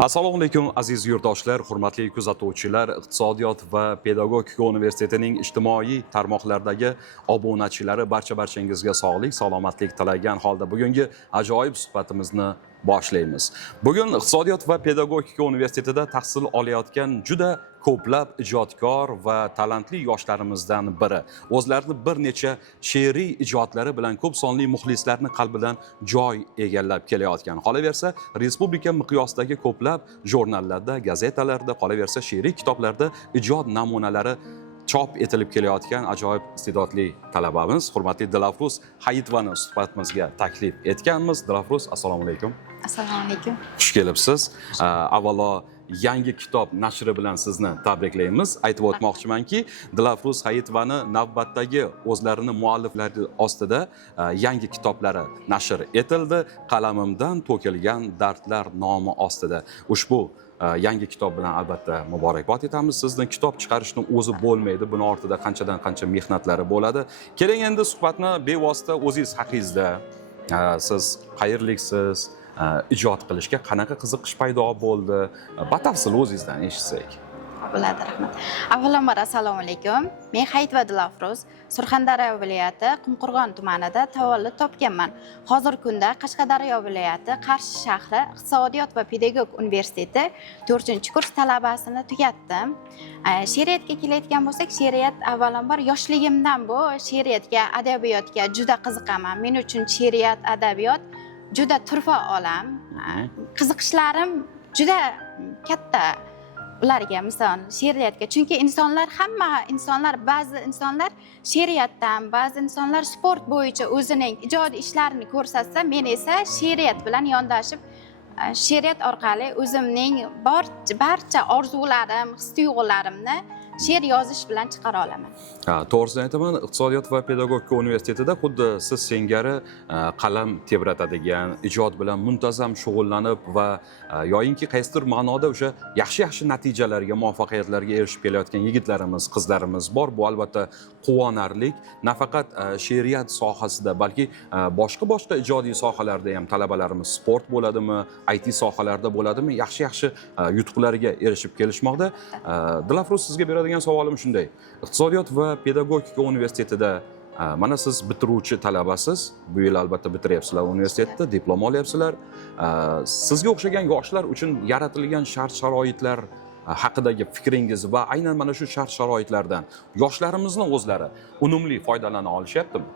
Assalomu alaykum aziz yurtdoshlar, hurmatli kuzatuvchilar, Iqtisodiyot va pedagogika universitetining ijtimoiy tarmoqlardagi obunachilari barchangizga sog'lik, salomatlik tilagan holda bugungi ajoyib suhbatimizni boshlaymiz. Bugun Iqtisodiyot va pedagogika universitetida tahsil olayotgan juda ko'plab ijodkor va talantli yoshlarimizdan biri. O'zlarini bir necha she'riy ijodlari bilan ko'p sonli muxlislarni qalbidan joy egallab kelayotgan. Qolaversa, respublika miqyosidagi ko'plab jurnallarda, gazetalarda, qolaversa she'riy kitoblarda ijod namunalari chop etilib kelayotgan ajoyib iste'dodli talabamiz, hurmatli Dilafruz Hayitovani suhbatimizga taklif etganmiz. Dilafruz, assalomu alaykum. Assalomu alaykum. Xush kelibsiz. Avvalo yangi kitob nashri bilan sizni tabriklaymiz. Aytib o'tmoqchimanki, Dilafruz Hayitovani navbatdagi o'zlarini mualliflari ostida yangi kitoblari nashr etildi. Qalamimdan to'kilgan dardlar nomi ostida. Ushbu yangi kitob bilan albatta muborakbod etamiz. Sizni kitob chiqarishni o'zi bo'lmaydi. Buni ortida qanchadan qancha mehnatlari bo'ladi. Keling endi suhbatni bevosita o'zingiz haqingizda. Siz qayerliksiz? Ijod qilishga qanaqa qiziqish paydo bo'ldi? Batafsil o'zingizdan eshitsak. Bo'ladi, rahmat. Avvalambor assalomu alaykum. Men Hayitova Dilafruz, Surxondaryo viloyati Qumqo'rg'on tumanida tavallud topganman. Hozirgi kunda Qashqadaryo viloyati Qarshi shahri Iqtisodiyot va pedagogika universiteti 4-kurs talabasini tugatdim. She'riyatga kelayotgan bo'lsak, she'riyat avvalambor yoshligimdan bu she'riyatga, adabiyotga juda qiziqaman. Men uchun she'riyat, adabiyot juda turfa olam. Qiziqishlarim juda katta ularga, misol she'riyatga. Chunki ba'zi insonlar she'riyatdan, ba'zi insonlar sport bo'yicha o'zining ijodiy ishlarini ko'rsatsa, men esa she'riyat bilan yondashib, she'riyat orqali o'zimning barcha orzularim, his-tuyg'ularimni she'r yozish bilan chiqara olaman. To'g'risini aytaman, Iqtisodiyot va pedagogika universitetida xuddi siz singari qalam tebratadigan, ijod bilan muntazam shug'ullanib va yoyinki qaysidir ma'noda o'sha yaxshi natijalarga, muvaffaqiyatlarga erishib kelayotgan yigitlarimiz, qizlarimiz bor. Bu albatta quvonarlik. Nafaqat she'riyat sohasida, balki boshqa ijodiy sohalarda ham talabalarimiz sport bo'ladimi, IT sohalarida bo'ladimi, yaxshi yutuqlarga erishib kelishmoqda. Dilafruz, sizga beradigan savolim shunday. Iqtisodiyot va pedagogika universitetida mana siz bitiruvchi talabasiz. Bu yil albatta bitiryapsizlar universitetda, diplom olyapsizlar. Sizga o'xshagan yoshlar uchun yaratilgan shart-sharoitlar haqidagi fikringiz va aynan mana shu shart-sharoitlardan yoshlarimizni o'zlari unumli foydalana olishyaptimi?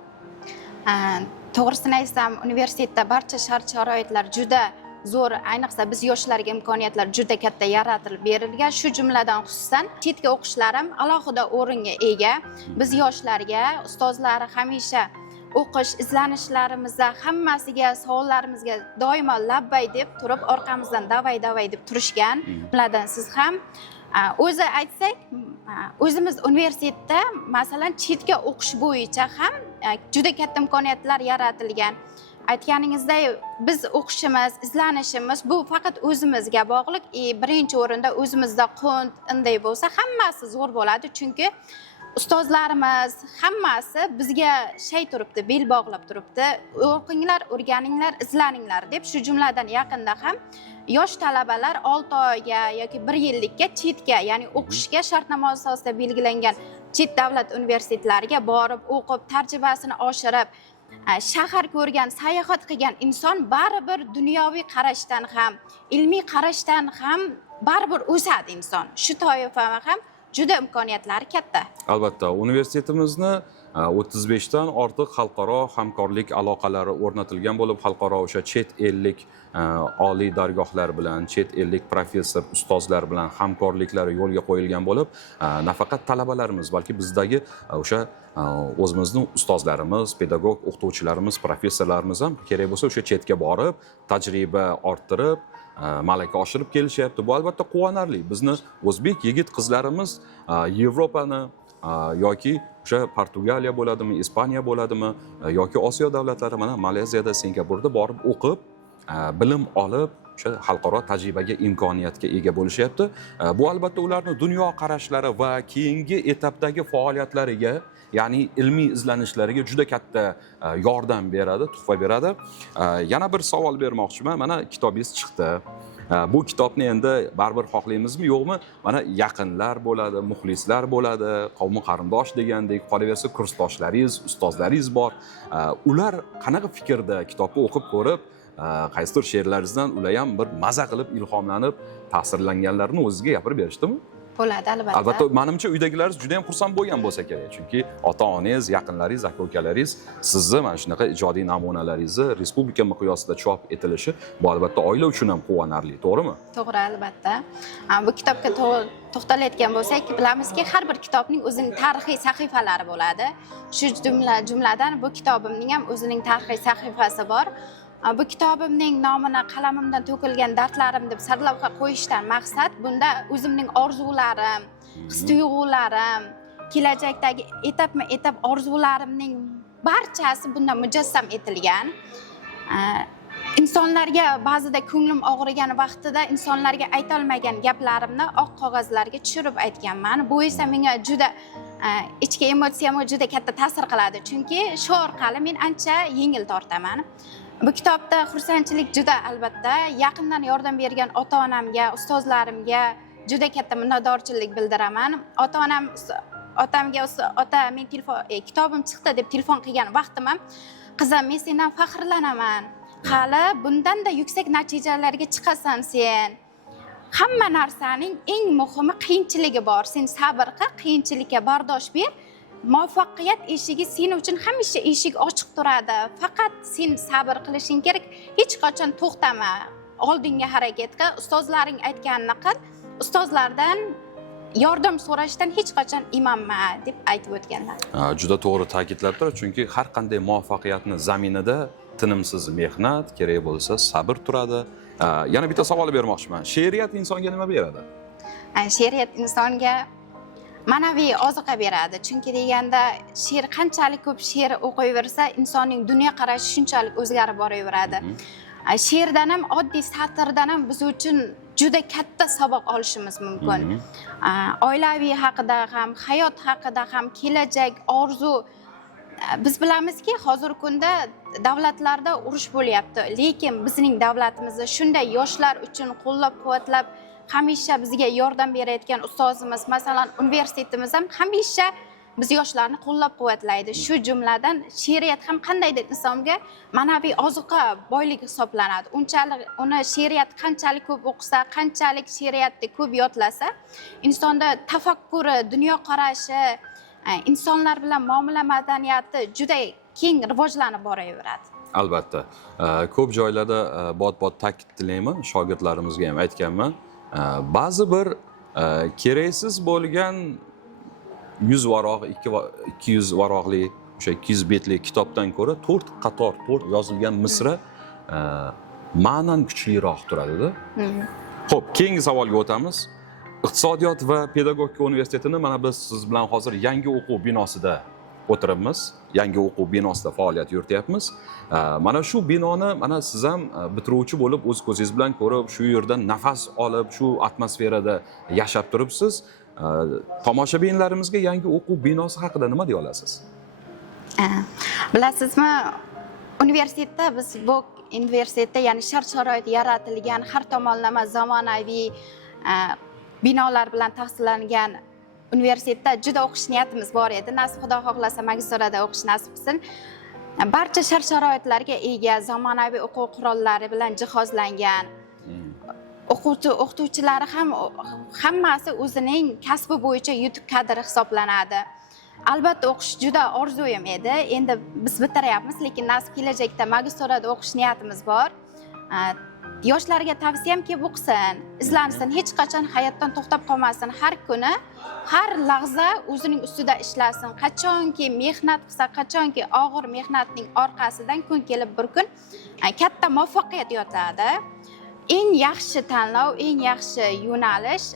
To'g'risini aytsam, universitetda barcha shart-sharoitlar juda zo'r, ayniqsa biz yoshlarga imkoniyatlar juda katta yaratilib berilgan. Shu jumladan xususan chetga o'qishlarim alohida o'ringa ega. Biz yoshlarga ustozlari hamisha o'qish, izlanishlarimizda hammasiga, savollarimizga doimo labbay deb turib, orqamizdan davay deb turishgan. Jumladan siz ham o'zi aytsak, o'zimiz universitetda masalan chetga o'qish bo'yicha ham juda katta imkoniyatlar yaratilgan. Aytganingizdek, biz o'qishimiz, izlanishimiz bu faqat o'zimizga bog'liq. Birinchi o'rinda o'zimizda qunt, inday bo'lsa, hammasi zo'r bo'ladi. Chunki ustozlarimiz hammasi bizga turibdi, bel bog'lab turibdi. O'qinglar, o'rganinglar, izlaninglar deb. Shu jumladan yaqinda ham yosh talabalar 6 oyga yoki 1 yillikka chetga, ya'ni o'qishga shartnoma asosida belgilangan chet davlat universitetlariga borib, o'qib, tajribasini oshirib, shahar ko'rgan, sayohat qilgan inson baribir dunyoviy qarashdan ham, ilmiy qarashdan ham baribir o'sadi inson. Shu toifa ham juda imkoniyatlari katta. Albatta, universitetimizni 35 dan ortiq xalqaro hamkorlik aloqalari o'rnatilgan bo'lib, xalqaro o'sha chet ellik oliy dargohlar bilan, chet ellik professor, ustozlar bilan hamkorliklari yo'lga qo'yilgan bo'lib, nafaqat talabalarimiz, balki bizdagi o'sha o'zimizning ustozlarimiz, pedagog o'qituvchilarimiz, professorlarimiz ham kerak bo'lsa o'sha chetga borib, tajriba orttirib, malaka oshirib kelishyapti. Bu albatta quvonarli. Bizni o'zbek yigit qizlarimiz Yevropani yoki o'sha Portugaliya bo'ladimi, Ispaniya bo'ladimi, yoki Osiyo davlatlari, mana Malayziyada, Singapurda borib o'qib, bilim olib, o'sha xalqaro tajribaga, imkoniyatga ega bo'lishyapti. Bu albatta ularning dunyo qarashlari va keyingi etapdagi faoliyatlariga, ya'ni ilmiy izlanishlariga juda katta yordam beradi, tuhfa beradi. Yana bir savol bermoqchiman. Mana kitobingiz chiqdi. Bu kitobni endi baribir xohlaymizmi yo'qmi, mana yaqinlar bo'ladi, muxlislar bo'ladi, qavmi qarindosh degandek, qolaversa kursdoshlaringiz, ustozlaringiz bor. Ular qanaqa fikrda kitobni o'qib ko'rib, qaysidir she'rlaringizdan ular ham bir maza qilib, ilhomlanib, ta'sirlanganlarini o'zizga gapirib berishdimi? Bo'ladi, albatta. Albatta, menimcha uydagilaringiz juda ham xursand bo'lgan bo'lsa kerak. Chunki ota-onangiz, yaqinlaringiz, aka-ukalaringiz sizni mana shunaqa ijodiy namunalaringizni respublika miqyosida chop etilishi bu albatta oila uchun ham quvonarli, to'g'rimi? To'g'ri, albatta. Bu kitobga to'xtalayotgan bo'lsak, bilamizki, har bir kitobning o'zining tarixiy sahifalari bo'ladi. Shu jumladan bu kitobimning ham o'zining tarixiy sahifasi bor. Bu kitobimning nomini qalamimdan to'kilgan dardlarim deb sarlavha qo'yishdan maqsad bunda o'zimning orzularim, his-tuyg'ularim, kelajakdagi etapma-etap orzularimning barchasi bunda mujassam etilgan. İnsonlarga ba'zida ko'nglim og'rigan vaqtida insonlarga aytolmagan gaplarimni oq qog'ozlarga tushirib aytganman. Bu esa menga juda ichki emotsiyamga juda katta ta'sir qiladi. Chunki shu orqali men ancha yengil tortaman. Bu kitobda xursandchilik juda albatta. Yaqindan yordam bergan ota-onamga, ustozlarimga juda katta minnatdorchilik bildiraman. Otamga ota men kitobim chiqdi deb telefon qilgan vaqtim ham qizim men sendan faxrlanaman. Hali bundan-da yuksak natijalarga chiqasan sen. Hamma narsaning eng muhimi qiyinchiligi bor. Sen sabr qil, qiyinchilikka bardosh ber. Muvaffaqiyat eshigi sen uchun hamisha eshik ochiq turadi. Faqat sen sabr qilishing kerak. Hech qachon to'xtama. Oldinga harakat qil, ustozlaring aytganini qil. Ustozlardan yordam so'rashdan hech qachon imonma deb aytib o'tganlar. Juda to'g'ri ta'kidlabdir, chunki har qanday muvaffaqiyatni zaminida tinimsiz mehnat, kerak bo'lsa sabr turadi. Yana bitta savol bermoqchiman. She'riyat insonga nima beradi? She'riyat insonga ma'naviy ozuqa beradi. Chunki deganda she'r qanchalik ko'p she'r o'qiyversa, insonning dunyoqarashi shunchalik o'zgarib boraveradi. She'rdan ham, oddiy satrdan ham biz uchun juda katta saboq olishimiz mumkin. Oilaviy haqida ham, hayot haqida ham, kelajak, orzu. Biz bilamizki, hozirgi kunda davlatlarda urush bo'lyapti, lekin bizning davlatimizda shunday yoshlar uchun qo'llab-quvvatlab hamisha bizga yordam berayotgan ustozimiz, masalan, universitetimiz ham hamisha biz yoshlarni qo'llab-quvvatlaydi. Shu jumladan she'riyat ham qandaydir insonga ma'naviy ozuqa boylik hisoblanadi. Unchalik uni she'riyat qanchalik ko'p o'qisa, qanchalik she'riyatni ko'p yodlasa, insonda tafakkuri, dunyoqarashi, insonlar bilan muomala madaniyati juda keng rivojlanib boraveradi. Albatta. Ko'p joylarda bot-bot ta'kidlayman, shogirdlarimizga ham aytganman. Ba'zi bir keraksiz bo'lgan 100 varoq, 200 varoqli, o'sha 200 betli kitobdan ko'ra 4 qator, 4 yozilgan misra ma'nan kuchliroq turadi-da. Xo'p, keyingi savolga o'tamiz. Iqtisodiyot va pedagogika universitetini mana biz siz bilan hozir yangi o'quv binosida o'tiribmiz. Yangi o'quv binosida faoliyat yurityapmiz. Mana shu binoni mana siz ham bitiruvchi bo'lib o'z ko'zingiz bilan ko'rib, shu yerdan nafas olib, shu atmosferada yashab turibsiz. Tomoshabinlarimizga yangi o'quv binosi haqida nima deya olasiz? Bilasizmi, universitetda biz bu universitetda, ya'ni shart-sharoit yaratilgan, har tomonlama zamonaviy binolar bilan tahsillangan universitetda juda o'qish niyatimiz bor edi. Nasib Xudo xohlasa magistraturada o'qish nasib qilsin. Barcha shart-sharoitlarga ega, zamonaviy o'quv qurollari bilan jihozlangan. O'qituvchilari ham hammasi o'zining kasbi bo'yicha yutuq kadri hisoblanadi. Albatta o'qish juda orzuyim edi. Endi biz bitiryapmiz, lekin nasib kelajakda magistraturada o'qish niyatimiz bor. Yoshlarga tavsiyamki, o'qisin, izlansin, hech qachon hayotdan to'xtab qolmasin. Har kuni, har lahza o'zining ustida ishlasin. Qachonki mehnat qilsa, qachonki og'ir mehnatning orqasidan kun kelib bir kun katta muvaffaqiyat yotadi. Eng yaxshi tanlov, eng yaxshi yo'nalish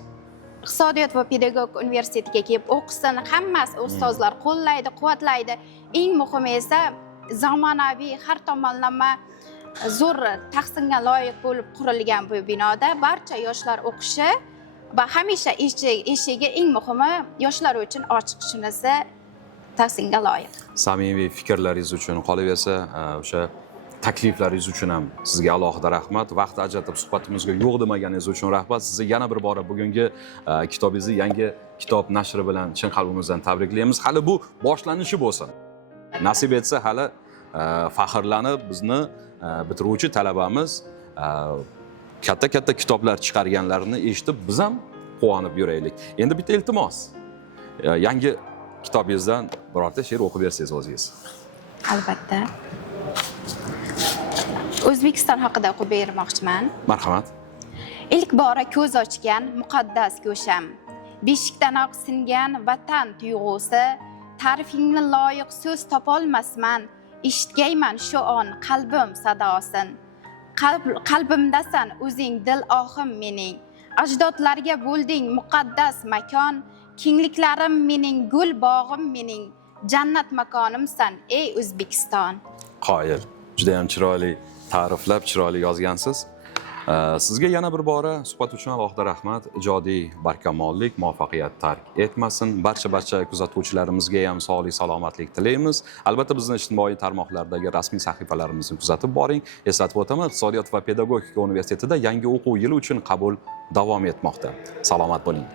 iqtisodiyot va pedagogika universitetiga kelib o'qisin. Hammasi ustozlar qo'llaydi, quvvatlaydi. Eng muhimi esa zamonaviy, har tomonlama zo'r tahsinga loyiq bo'lib qurilgan bu binoda barcha yoshlar o'qishi va hamisha eshigi eng muhimi yoshlar uchun ochiq, shunisi tahsinga loyiq. Samimiy fikrlaringiz uchun qolaversa o'sha takliflaringiz uchun ham sizga alohida rahmat. Vaqt ajratib suhbatimizga yo'q demaganingiz uchun rahmat. Sizni yana bir bora bugungi kitobingizni yangi kitob nashri bilan chin qalbimizdan tabriklaymiz. Hali bu boshlanishi bo'lsin. Nasib etsa hali faxrlanib bizni bitiruvchi talabamiz katta kitoblar chiqarganlarini eshitib biz ham quvonib yuraylik. Endi bitta iltimos. Yangi kitobingizdan birorta she'r o'qib bersangiz o'zingiz. Albatta. O'zbekiston haqida o'qib bermoqchiman. Marhamat. Ilk bora ko'z ochgan muqaddas go'sham, beshikdanoq singan vatan tuyg'usi, ta'rifingni loyiq so'z topolmasman, eshitgayman shu on qalbim sadosin. Qalbimdasan o'zing dil ohim mening, ajdodlarga bo'lding muqaddas makon, kingliklarim mening, gul bog'im mening, jannat makonimsan ey O'zbekiston. Qoyil. Juda ham chiroyli ta'riflab, chiroyli yozgansiz. Sizga yana bir bora suhbat uchun alohida rahmat. Ijodiy barkamollik, muvaffaqiyat tark etmasin. Barcha kuzatuvchilarimizga ham sog'lik, salomatlik tilaymiz. Albatta bizni ijtimoiy tarmoqlardagi rasmiy sahifalarimizni kuzatib boring. Eslatib o'taman, Iqtisodiyot va pedagogika universitetida yangi o'quv yili uchun qabul davom etmoqda. Salomat bo'ling.